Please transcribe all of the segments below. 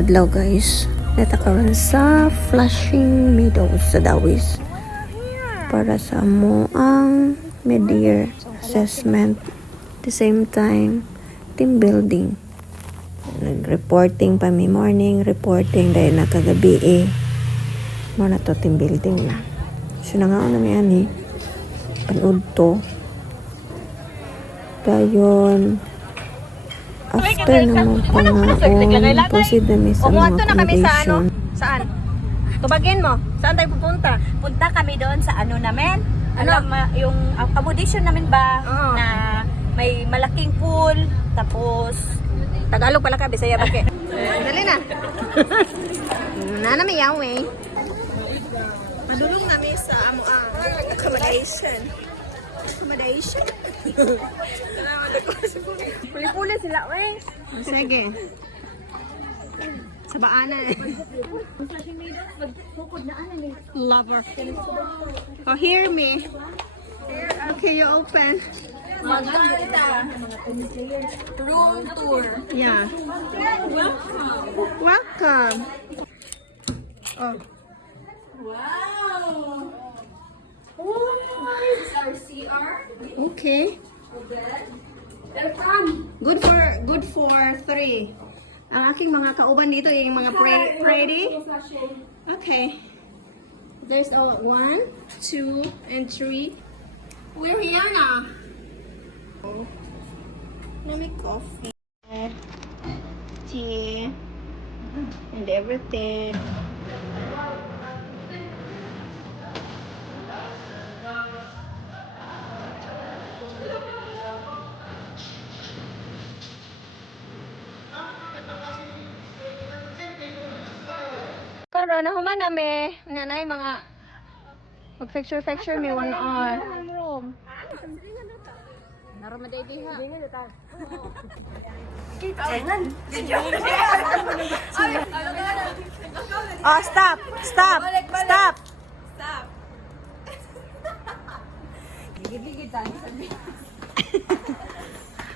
adlaw guys. Neta karon sa Flushing Meadows sa Dawis para sa mo ang mid-year assessment. At the same time, team building. Nag-reporting pa mi morning, reporting dahil nakagabi Muna to team building na. So na nga na mi ani. Panood to. Dayon after naman pangaon, proceed na mi sa mga accommodation. Saan? Tubagin mo. Saan tayo pupunta? Punta kami doon sa ano namin. Yung accommodation namin ba na may malaking pool, tapos Tagalog pala ka, Bisaya ba ke? Dali na. Nana may yawe. Madulong kami sa accommodation. Puli-puli sila, wey. Sige. Sa baanan Lover. Oh, hear me. Okay, you open. maganda. Room tour. Yeah. Welcome. Oh. Wow! Oh, this is our CR. Okay. Welcome. Good for 3. Ang aking mga kauban dito yung mga pretty. Okay. There's 1, 2, and 3. We're here na. May coffee, tea, and everything. Karon na human na me. Nanay mga mag-picture me 1 hour. Naramaday diha. Oh, stop.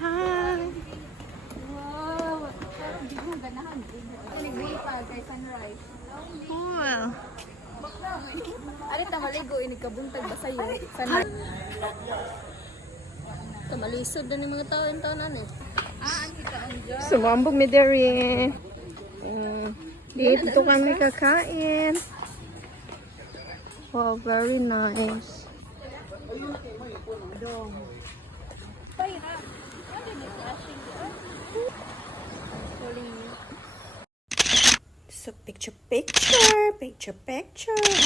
Hi. Cool. Ano ta maligo ini kabuntag ba sayo? Sana. Malisod na yung mga taon-taonan Sumambog mi dere. Dito kami kakain. Wow, very nice. So picture.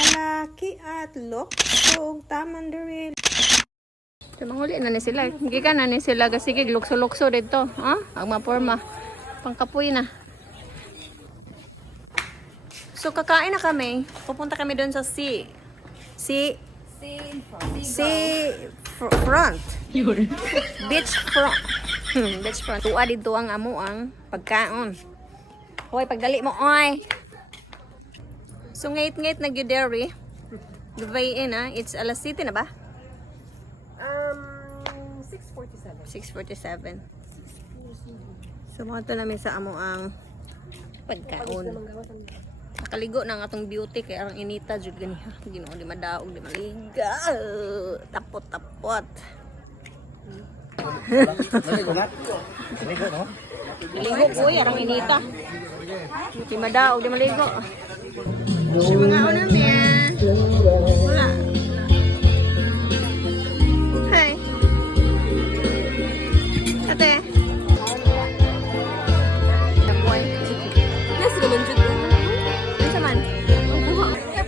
Halaki at luksog taman dere. Manguli na ni sila. Hindi ka na ni sila kasi lukso-lukso dito. Ang maporma. Pangkapoy na. So kakain na kami. Pupunta kami doon sa sea front. Beach front. Beach front. Tuwa dito ang amuang pagkaon. Hoy, pagdali mo, oy. So ngait-ngait na gyuderi. Dubai it's alas city na ba? 6:47. So mga ito namin sa amo ang pagkaon. Nakaligo na ang atong beauty kaya ang inita jud ganiha. Ginoo di madaog di maliga. Tapot. Ligo ko arang inita. Di madaog di maligo. Si mga una men. Wala. Ate. Yes, ganun jud. Ano man?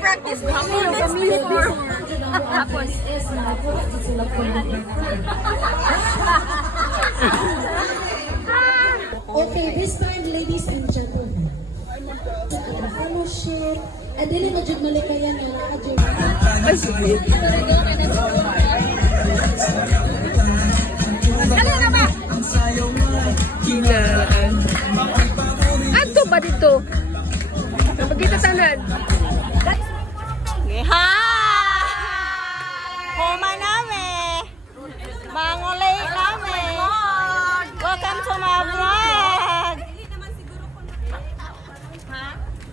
Practice before. Tapos Okay, this time, ladies and gentlemen, fellowship, and then imagine malikayan na Ato ba dito? Kapagkita tanan. Hi! Homa namin. Mangulay namin. Welcome to my vlog.